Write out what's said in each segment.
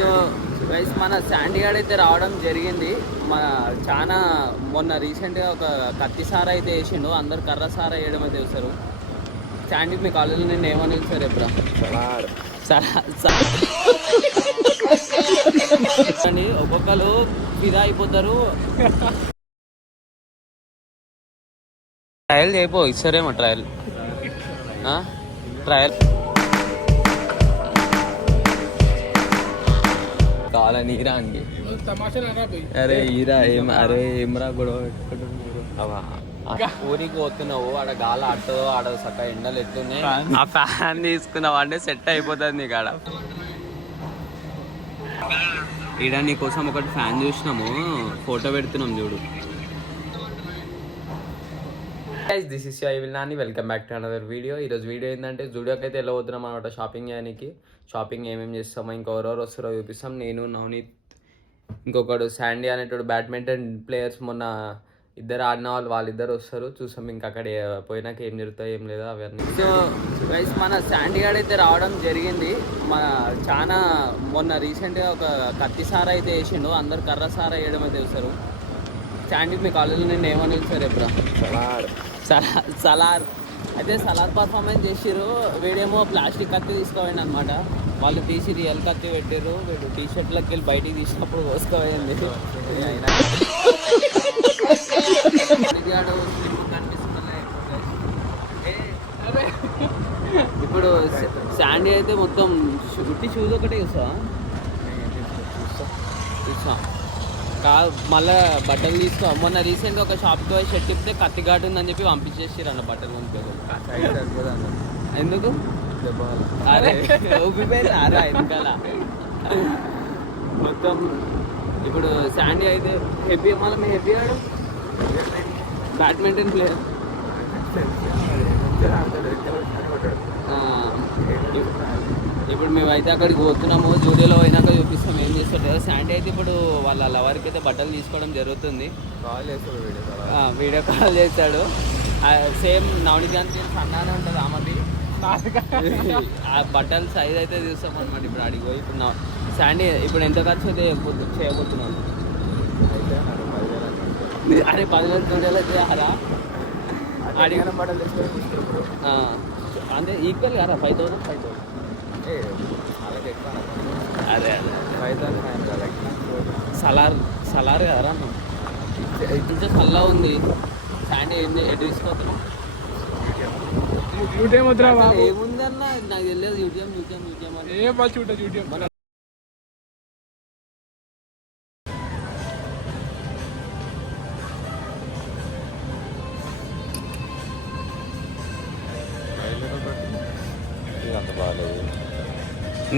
So guys మన Sandy God అయితే రావడం జరిగింది. మన చాలా మొన్న రీసెంట్గా ఒక కత్తి సారా అయితే వేసిండు. అందరు కర్ర సారా వేయడం అయితే చూస్తారు. శాండీ మీ కాలేజీలో నేను ఏమని సార్ ఎప్పుడా అండి ఒక్కొక్కరు ఫిదా అయిపోతారు. ట్రయల్ చేయపో ఇస్తారేమో ట్రయల్ కావాలని హీరా అండి. అరే హీరా ఏమరా గొడవ పెట్టుకుంటున్నారు. ఊరికి పోతున్నావు, ఆడ గాలి ఆడుతుందో ఆడ సక్క ఎండలు ఎత్తున్నాయి. ఆ ఫ్యాన్ తీసుకున్నావు అంటే సెట్ అయిపోతుంది నీకు ఆడ. ఈడ నీకోసం ఒకటి ఫ్యాన్ చూసినాము, ఫోటో పెడుతున్నాం చూడు. This is I will Nani, welcome back to another video. ఈరోజు వీడియో ఏంటంటే జూడియోకి అయితే వెళ్ళబోతున్నాం అనమాట షాపింగ్ చేయడానికి. షాపింగ్ ఏమేమి చేస్తామో ఇంకెవరెవరు వస్తారో చూపిస్తాం. నేను నవనీత్, ఇంకొకడు శాండీ అనేటోడు బ్యాడ్మింటన్ ప్లేయర్స్ మొన్న ఇద్దరు ఆడిన వాళ్ళిద్దరు వస్తారు. చూసాం ఇంకా అక్కడ పోయినాక ఏం జరుగుతాయి ఏం లేదా అవన్నీ. సో గైస్ మన శాండీ గాడ్ అయితే రావడం జరిగింది. మన చాలా మొన్న రీసెంట్గా ఒక కత్తి సారా అయితే వేసిండు. అందరు కర్ర సారా వేయడం అయితే చూస్తారు. శాండీ మీ కాలేజీలో నేను ఏమని సార్ ఎప్పుడా సలార్ అయితే సలార్ పర్ఫార్మెన్స్ చేసిర్రు. వీడేమో ప్లాస్టిక్ కత్తి తీసుకోవండి అనమాట. వాళ్ళు తీసి రియల్ కత్తి పెట్టారు. వీడు టీ షర్ట్లకి వెళ్ళి బయటికి తీసినప్పుడు కోసుకోపోయింది. ఇప్పుడు శాండీ అయితే మొత్తం ఉట్టి షూస్ ఒకటే చూసా మళ్ళీ బట్టలు తీసుకో. మొన్న రీసెంట్గా ఒక షాప్కి పోయి షర్ట్ ఇప్పితే కత్తి ఘాటు ఉందని చెప్పి పంపించేసారు అన్న బట్టలు కొనుక్కోరు. ఎందుకు అరే ఊపిపోయింది అరా ఎందుకల మొత్తం. ఇప్పుడు శాండీ అయితే హెప్పీ, మళ్ళీ హెప్పీ ఆడు బ్యాడ్మింటన్ ప్లేయర్. ఇప్పుడు మేమైతే అక్కడికి పోతున్నాము. జూడియోలో పోయినాక చూపిస్తాం ఏం చేస్తాడు. శాండీ అయితే ఇప్పుడు వాళ్ళ లవర్కి అయితే బట్టలు తీసుకోవడం జరుగుతుంది. వీడియో కాల్ చేస్తాడు. సేమ్ నవనికాంతి సన్నానే ఉంటుంది ఆమెది. ఆ బట్టల సైజ్ అయితే చూస్తాం అనమాట. ఇప్పుడు అడిగి పోయి ఇప్పుడు శాండీ ఇప్పుడు ఎంత ఖర్చు అయితే చేయబోతున్నాను. అరే 10,000 చూడాలి చేయాలా అడిగిన బట్టలు అంటే ఈక్వల్ కదా 5,000 అదే అదే 5,500 సలార్ కదరా అన్న. ఇంత చల్లగా ఉంది. శాండీ ఎటు తీసుకోతున్నాం ఏముంది అన్న నాకు తెలియదు. యూట్యూబ్ అని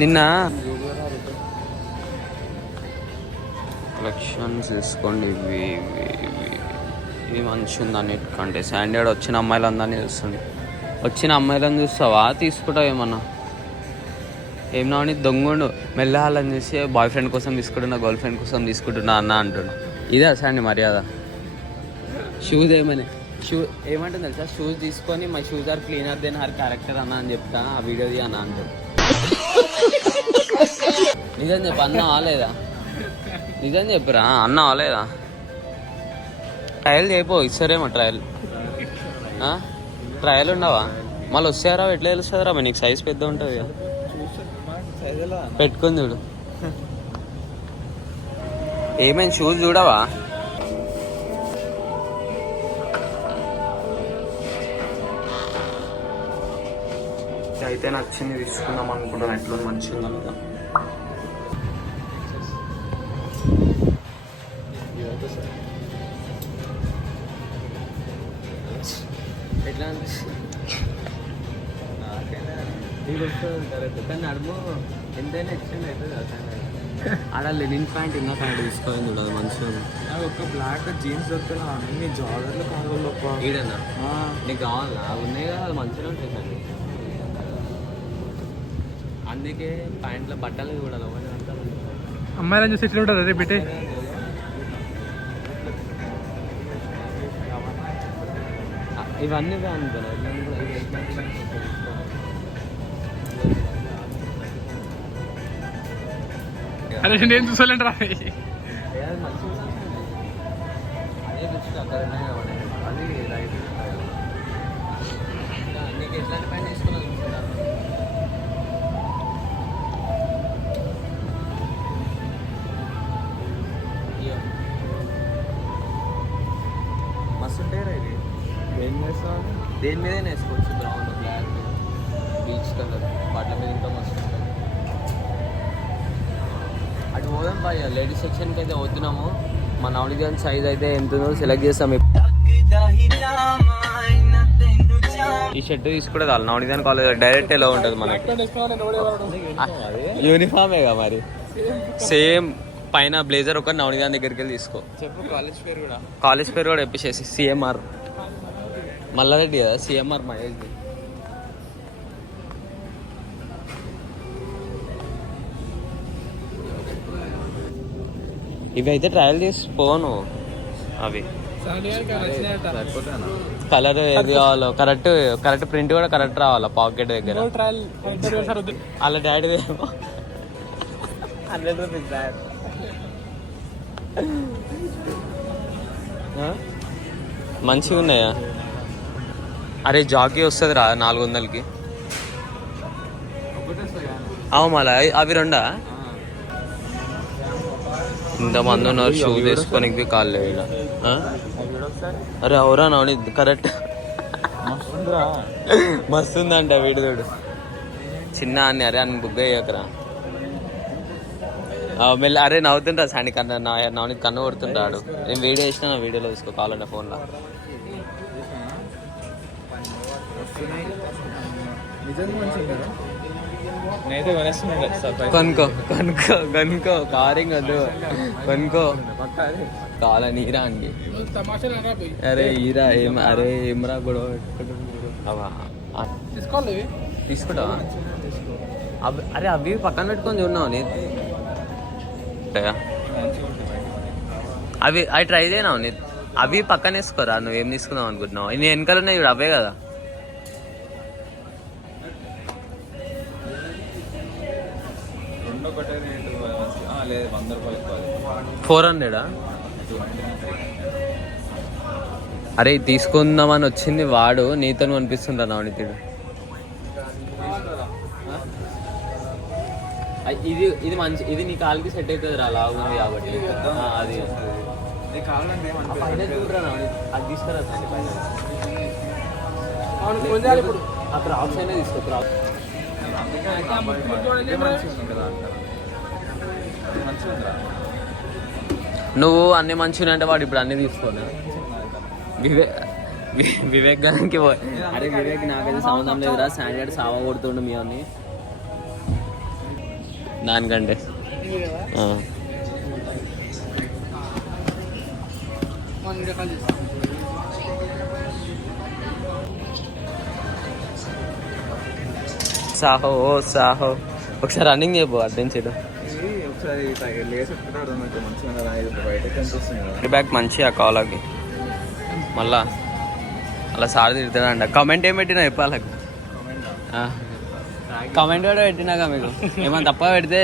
నిన్న కలెక్షన్స్ తీసుకోండి. ఇవి మంచిగా ఉంది అన్నిటికంటే. శాండీ వచ్చిన అమ్మాయిలందరినీ చూస్తుంది. వచ్చిన అమ్మాయిలను చూస్తావా తీసుకుంటావు ఏమన్నా? ఏం నాని దొంగడు మెల్లహాలని చూసి బాయ్ ఫ్రెండ్ కోసం తీసుకుంటున్నా, గర్ల్ ఫ్రెండ్ కోసం తీసుకుంటున్నా అన్న అంటున్నా. ఇదే శాండీ మర్యాద. షూస్ ఏమంటుంది తెలుసా? షూస్ తీసుకొని my shoes are cleaner than her character అన్న అని చెప్తా. ఆ వీడియోది అన్న అంటాడు. నిజం చెప్పు అన్న అవ్వలేదా? నిజం చెప్పురా అన్న అవ్వలేదా? ట్రయల్ చేయపో ఇస్తారేమో ట్రయల్ ఉండవా? మళ్ళీ వస్తారా? ఎట్లా తెలుస్తుందిరా? నీకు సైజ్ పెద్ద ఉంటుంది కదా, పెట్టుకుని చూడు. ఏమైనా షూస్ చూడవా? అయితే నచ్చింది తీసుకుందాం అనుకుంటాను. ఎట్లా మంచిగా ఉందా? ఎట్లా అనిపిస్తుంది? నీకు వస్తుంది కరెక్ట్, కానీ నడుము ఎంతైనా ఎక్స్టెండ్ అవుతుంది కదా. ఆడ లెనిన్ ప్యాంట్ ఇంకా ప్యాంట్ తీసుకోవాలి చూడదు మంచిగా. ఒక బ్లాక్ జీన్స్ దొరుకుతున్నా అన్ని జాగర్లు కావాలి. ఈడన్నా నీకు కావాలా? ఉన్నాయి కదా, అది మంచిగా ఉంటాయి సార్. అందుకే ప్యాంట్లో బట్టలు చూడాలి. అమ్మాయిలని చూసి ఎట్లా ఉంటుంది అదే పెట్టే. ఇవన్నీ బాగుంటాయి. అరే నేను చూసలేండి రా. అదే బెస్ట్ అక్కడ ఉన్నాయి కాబట్టి అది రైట్. నీకు ఎట్లాంటి పైన తీసుకున్నాను మస్తు ఉంటాయి రా ఇది. దేని మీద దేని మీదే వేసుకోవచ్చు. బ్రౌన్ బ్లాక్ బీచ్ కలర్ వాటి మీద ఇంకా మస్తు ఉంటుంది. అటు పోదాం పై లేడీస్ సెక్షన్కి అయితే వద్దున్నాము. మా నవనిదాన్ సైజ్ అయితే ఎంత ఉందో సెలెక్ట్ చేస్తాం. ఈ షర్ట్ తీసుకుంటే చాలు. నవనిదాన్ కాలేజ్ డైరెక్ట్ ఎలా ఉంటుంది మనకి. యూనిఫామేగా మరి. సేమ్ పైన బ్లేజర్ ఒక నవనిదాన్ దగ్గరికి వెళ్ళి తీసుకో. చెప్పు కాలేజ్ పేరు కూడా చెప్పేసి సిఎంఆర్ మల్లారెడ్డి కదా. సిఎంఆర్ మహేష్. ఇవి అయితే ట్రయల్ చేసి పోను. అవి కలర్ ఏది కావాలో కరెక్ట్ కరెక్ట్ ప్రింట్ కూడా కరెక్ట్ రావాలా పాకెట్ దగ్గర. అలా డాడీ 100 రూపీస్ డాడ్. మంచిగా ఉన్నాయా? అరే జాకీ వస్తుంది రా 400కి. అవు మళ్ళా అవి రెండా? ఇంతమంది ఉన్నారు షూ తీసుకోనికి కాళ్ళు. అరే అవురా నవ్వు కరెక్ట్ మస్తుందంట వీడిదోడు చిన్న అని. అరే అని బుగ్గ అయ్యాకరా మెల్ల. అరే నవ్వుతుంటా సాండి కన్నా నవ్వుని కన్ను కొడుతుంటాడు. నేను వీడియో వేసినా నా వీడియోలో తీసుకో కావాలంటే ఫోన్లో. కొనుక్కో కొనుక్కో కొనుక్కో. కారింగ్ వద్దు కొనుక్కో కావాలని ఈరా అండి. అరే ఈరా ఏం అరే ఏమరా గొడవ తీసుకుంటావా? అరే అవి పక్కన పెట్టుకొని చూడన్నావు నేను. అవి ట్రై చేయనావు నేను. అవి పక్కన వేసుకోరా. నువ్వేం తీసుకుందాం అనుకుంటున్నావు? నేను వెనకాల ఉన్నాయి చూడు అవే కదా. $400. అరే తీసుకుందామని వచ్చింది వాడు. నీతో అనిపిస్తుంటా నవనీతుడు. ఇది ఇది మంచి. ఇది నీ కాలుకి సెట్ అవుతుంది రా. లావు ఉంది కాబట్టి అది అది తీసుకురా. ఆ క్రాప్స్ అయినా తీసుకో. క్రాప్స్ నువ్వు అన్ని మంచిగా అంటే వాడు ఇప్పుడు అన్ని తీసుకోను. వివేక్ గారికి అరే వివేక్ నాకైతే సంబంధం లేదురా. స్టాండర్డ్ సావా కొడుతుండు మీ అని దానికంటే. సాహో ఓ సాహో ఒకసారి రన్నింగ్ చేయబో అర్థం చేయడం. బ్యాక్ మంచిగా కావాలకి మళ్ళా అలా సార్ తిడుతున్నాంట. కమెంట్ ఏం పెట్టినా చెప్పాలి. కమెంట్ కూడా పెట్టినాక మీకు ఏమైనా తప్ప పెడితే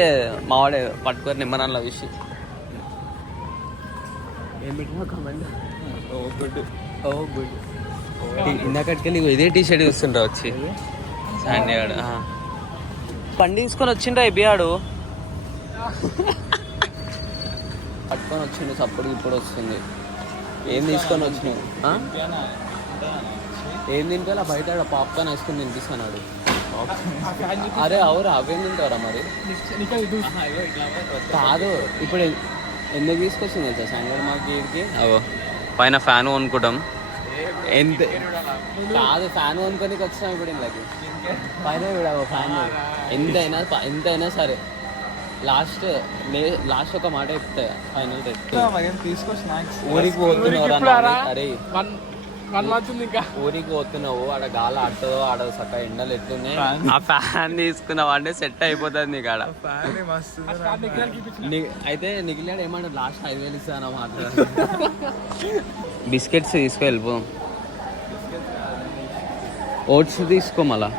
మావాడే పట్టుకొని నిమ్మనల్లా విషయం ఏం పెట్టినా కమెంట్. ఓ గుడ్. ఇందాకటికెళ్ళి ఇదే టీ షర్ట్ చూస్తుంటా వచ్చి శాండీ గాడు బండి తీసుకొని వచ్చిండ్రా అయిపోయాడు. పట్టుకొని వచ్చిండు సప్పుడు ఇప్పుడు వస్తుంది. ఏం తీసుకొని వచ్చినావు? ఏం తింటా బయట పాప్కార్న్ వేసుకుని తినిపిస్తున్నాడు. అరే అవురా అవేం తింటారా మరి? కాదు ఇప్పుడు ఎందుకు తీసుకొచ్చింది సార్ సంగడి మాకు వీడికి? పైన ఫ్యాన్ కొనుక్కుంటాం. ఎంత కాదు ఫ్యాన్ కొనుక్కొని వచ్చినాం ఇప్పుడు ఇంట్లోకి. పైన ఫ్యాన్ ఎంతైనా సరే లాస్ట్ ఒక మాట చెప్తా ఫైనల్ ఊరికి పోతున్నావు. అరే ఊరికి పోతున్నావు ఆడ గాలి ఆడుతుందో ఆడదు సక్క ఎండలు ఎట్లున్నాయి. ఆ ఫ్యాన్ తీసుకున్నావు అంటే సెట్ అయిపోతుంది నీకు ఆడ. అయితే నిఖిలాడు ఏమంటారు లాస్ట్ 5,000 ఇస్తాను మాట్లాడు. బిస్కెట్స్ తీసుకో వెళ్ళిపోదాం. ఓట్స్ తీసుకో మళ్ళా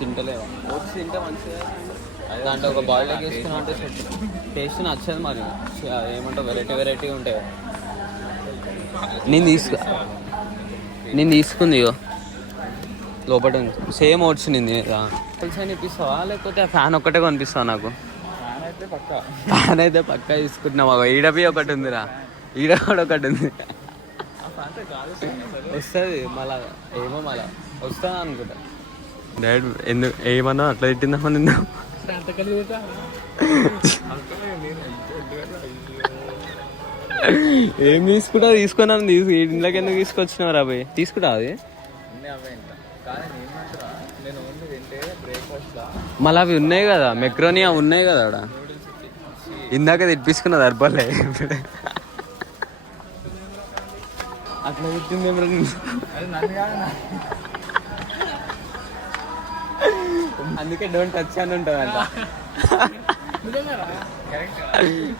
తింటలేవా? ఓట్స్ తింటే మంచిగా దాంట్లో ఒక బాయిల్ ఎగ్ వేసుకున్నా అంటే సెట్. టేస్ట్ నచ్చదు మరి, ఏమంటావు వెరైటీ ఉంటాయి. నేను తీసుకుంది ఇగో లోపల సేమ్ ఓట్స్ నింది కలిసి ఇప్పిస్తావా లేకపోతే ఫ్యాన్ ఒక్కటే కనిపిస్తావా? నాకు ఫ్యాన్ అయితే పక్కా తీసుకుంటున్నావా? ఈడపి ఒకటి ఉందిరా, ఈడ కూడా ఒకటి ఉంది. వస్తుంది మళ్ళా, ఏమో మళ్ళా వస్తాను అనుకుంటా. డాడీ ఎందుకు ఏమన్నా అట్లా తిట్టిందమ్మా నిన్ను? ఏం తీసుకున్నాను ఇంట్లోకి ఎందుకు తీసుకొచ్చినావు రా పోయి? తీసుకుంటా అది మళ్ళీ అవి ఉన్నాయి కదా, మెక్రోని అవి ఉన్నాయి కదా అక్కడ. ఇందాక తెప్పించుకున్నది అర్బలే అట్లా తిట్టింది. అందుకే డోంట్ టచ్ అని ఉంటుంది అంట.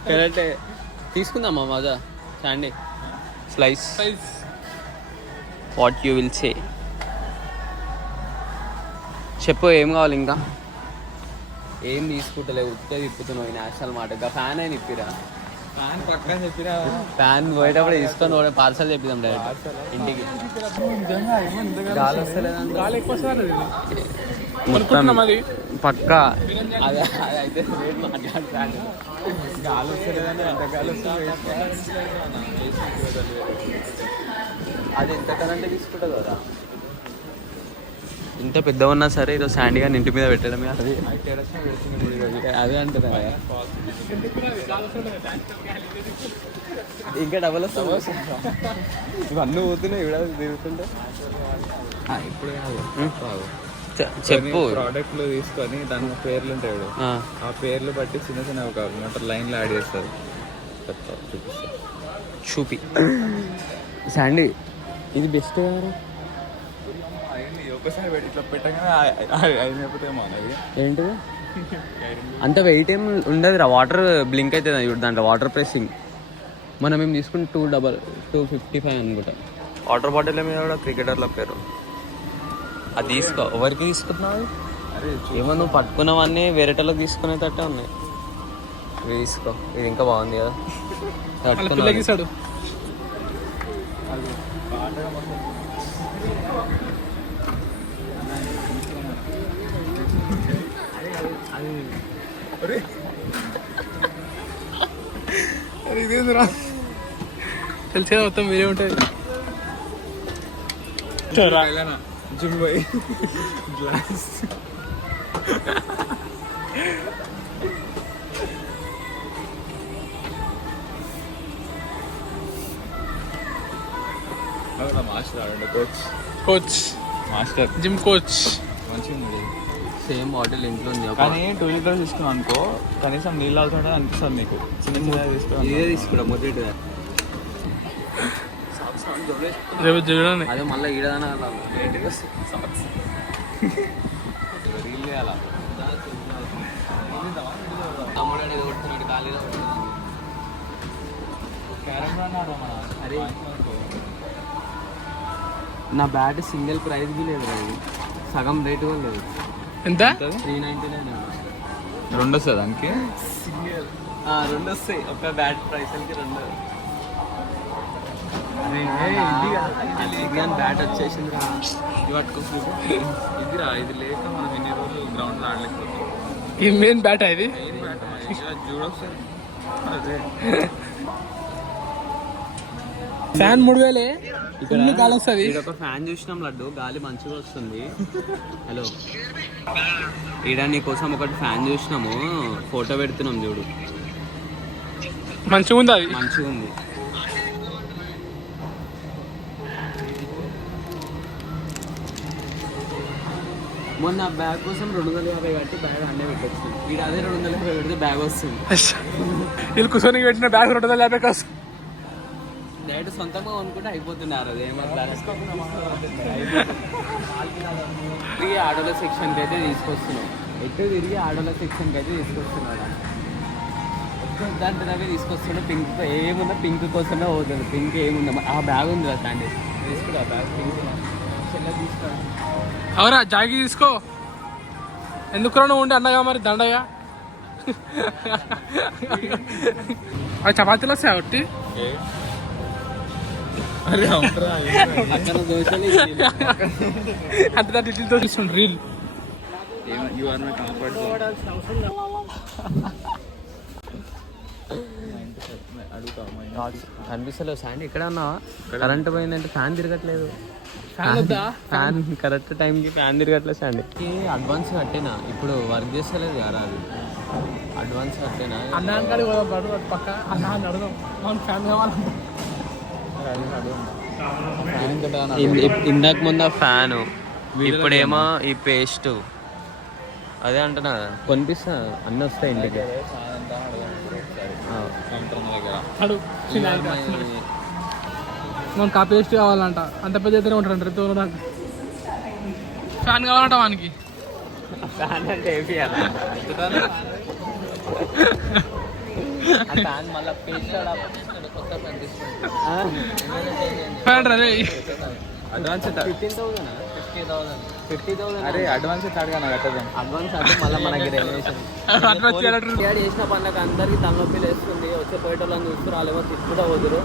కరెక్టే. తీసుకుందామా మజా Sandy slice. What you will say? చెప్పు ఏం కావాలి ఇంకా? ఏం తీసుకుంటలే, ఉత్తే తిప్పుతున్నావు నేషనల్ మాట. ఇంకా ఫ్యాన్ అయినా తిప్పిరా, ఫ్యాన్ పక్కన చెప్పిరా. ఫ్యాన్ పోయేటప్పుడు తీసుకొని పార్సల్ చెప్పిద్దాం డైరెక్ట్ ఇంటికి. గాలి వస్తలేదండి, మొత్తం పక్కా. అదే అయితే మాట్లాడుతాను. గాలి వస్తలేదండి, ఎంత గాలి వస్తుంది. అది ఎంత కరెంట్ తీసుకుంటుంది కదా. ఇంత పెద్ద ఉన్నా సరే ఈరోజు శాండీ గారిని ఇంటి మీద పెట్టడమే. అది అదే అంటున్నా కదా. ఇంకా డబల్ వస్తుంది. ఇవన్నీ పోతున్నాయి ఇవిడ తిరుగుతుంటే. ఇప్పుడు చెప్పు. ప్రోడక్ట్లు తీసుకొని దాని పేర్లు ఉంటాయి, ఆ పేర్లు బట్టి చిన్న చిన్న ఒక లైన్లో యాడ్ చేస్తారు. చూపి శాండీ ఇది బెస్ట్ కదా. ఒకసారి ఇట్లా పెట్టగానే అయిపోతాయేమో. ఏంటిది అంత వెయిట్ ఏం ఉండదు రా. వాటర్ బ్లింక్ అవుతుంది ఇప్పుడు దాంట్లో, వాటర్ ప్రెస్సింగ్. మనం ఏం తీసుకుని 255 అనుకుంటా. వాటర్ బాటిల్ మీద కూడా క్రికెటర్ల పేరు. అది తీసుకో. ఎవరికి తీసుకుంటున్నావు? ఏమో నువ్వు పట్టుకున్నవన్నీ వేరేటోళ్ళకి తీసుకునేటట్టే ఉన్నాయి. ఇవి తీసుకో, ఇది ఇంకా బాగుంది కదా. పట్టుకున్నాడు ఇదేంద్రా తెలిసే మొత్తం మీరే ఉంటుంది. జిమ్ పోయి glass master, coach master, gym coach. మంచిగా సేమ్ బాటిల్ ఇంట్లో ఉంది కానీ 2 లీటర్స్ తీసుకున్నాను అనుకో, కనీసం నీళ్ళు అవుతుంటే అనిపిస్తుంది నీకు. చిన్న చిన్న తీసుకున్నా, ఇదే తీసుకురా మొదటి. అదే మళ్ళీ ఈడదానా రీల్ చేయాలా? తమ్ముడు అనేది కొడుతున్నాడు ఖాళీగా. అరే నా బ్యాట్ సింగిల్ ప్రైజ్ బి లేదు, అది సగం రేటు కూడా లేదు. ఎంత? 399. 2 వస్తుంది దానికి. సింగిల్ 2 వస్తాయి ఒక బ్యాట్ ప్రైస్కి 2. బ్యాట్ వచ్చేసింది ఇది పట్టుకోవచ్చు. ఇదిరా, ఇది లేక మనం ఎన్ని రోజులు గ్రౌండ్లో ఆడలేకపోతాం. ఈ మెయిన్ బ్యాట్ ఇది చూడొకసారి. అదే ఫ్యాన్ 3000 ఇక్కడ గాలి వస్తుంది. ఒక ఫ్యాన్ చూసినాం లడ్డు, గాలి మంచిగా వస్తుంది. హలో ఈడ నీ కోసం ఒకటి ఫ్యాన్ చూసినాము, ఫోటో పెడుతున్నాం చూడు. మంచిగా ఉంది, అది మంచిగా ఉంది. మొన్న బ్యాగ్ కోసం 250 కట్టి బ్యాగ్ అన్నీ పెట్టొచ్చింది. వీడు అదే 250 పెడితే బ్యాగ్ వస్తుంది. వీళ్ళు కూర్చొని పెట్టిన బ్యాగ్ 250 కోసం డైరెక్ట్ సొంతంగా కొనుక్కుంటే అయిపోతున్నారు. అది తిరిగి ఆడోల సెక్షన్కి అయితే తీసుకొస్తున్నాం. ఎటు తిరిగి ఆడోల సెక్షన్కి అయితే తీసుకొస్తున్నాడు. దాంట్లో తీసుకొస్తున్నా. పింక్ ఏమున్నా పింక్ కోసమే పోతుంది. పింక్ ఏముందా? ఆ బ్యాగ్ ఉంది కదా తీసుకురా. బ్యాగ్ పింక్ చెల్ల తీసుకో. అవురా జాగి తీసుకో. ఎందుకు నువ్వు ఉండి అన్నగా మరి దండగా అది చపాతీలు వస్తాయి ఒకటి అంటే దాని ఇడ్లీతో చూస్తుండ్రు రీల్ కనిపిస్తలేవు శాండీ ఎక్కడ ఉన్నావా? కరెంట్ పోయిందంటే ఫ్యాన్ తిరగట్లేదు. ఫ్యాన్ వద్దా? ఫ్యాన్ కరెక్ట్ టైంకి ఫ్యాన్ తిరగట్లేదు శాండీ. అడ్వాన్స్ కట్టినా, ఇప్పుడు వర్క్ చేస్తలేదు కదా అది. అడ్వాన్స్ కట్టినా. అన్న కాడికి పోదాం పడు పక్క అన్న అని అడదాం అవును ఫ్యాన్ కావాలంట. ఇందాక ముందు ఫ్యాను, ఇప్పుడేమో ఈ పేస్ట్. అదే అంటున్నా కొనిపిస్తా, అన్నీ వస్తాయి ఇంటికి. మనం కాపీ పేస్ట్ కావాలంట, అంత పెద్ద ఎత్తున ఉంటాడు రేపు చూడడానికి. ఫ్యాన్ కావాలంట వానికి. ఫ్యాన్ అంటే ఫ్యాన్ రే అడ్వాన్స్ 50,000 అరే అడ్వాన్స్ అడగాను కట్టదాం. అడ్వాన్స్ అంటే మళ్ళీ మనకి రెనోవేషన్ చేసిన పనులకు అందరికి తలనొప్పి వేస్తుంది. వచ్చే పోయేటోళ్ళని చూస్తూ రాలేమో తిప్పుతా వదురు.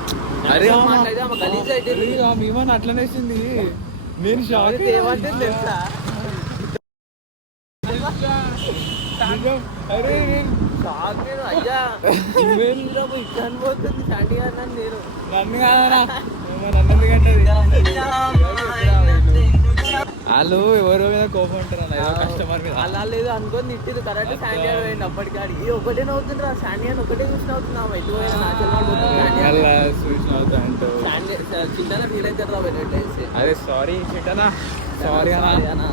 అరే గలీజ్ అయితే విమానం అట్లనేసింది. నేను ఏమంటే తెలుసా, అరే షాక్. నేను అయ్యా ఇచ్చాను పోతుంది శాండీ అన్నాను నేను. నన్ను కాదనా నన్ను కంటది. వాళ్ళు ఎవరో మీద కోపం ఉంటారు కస్టమర్ మీద. అలా లేదు అనుకొని తిట్టింది. కరెక్ట్ శాండీ అని పోయింది అప్పటికాడికి. ఒకటే నవ్వుతుండ్రా శాండీ అని, ఒకటే చూసి నవ్వుతున్నావు. ఎటు పోయినా చిన్న ఫీల్ అవుతారు రా. అదే సారీ చిట్టనా, సారీ అన్నా.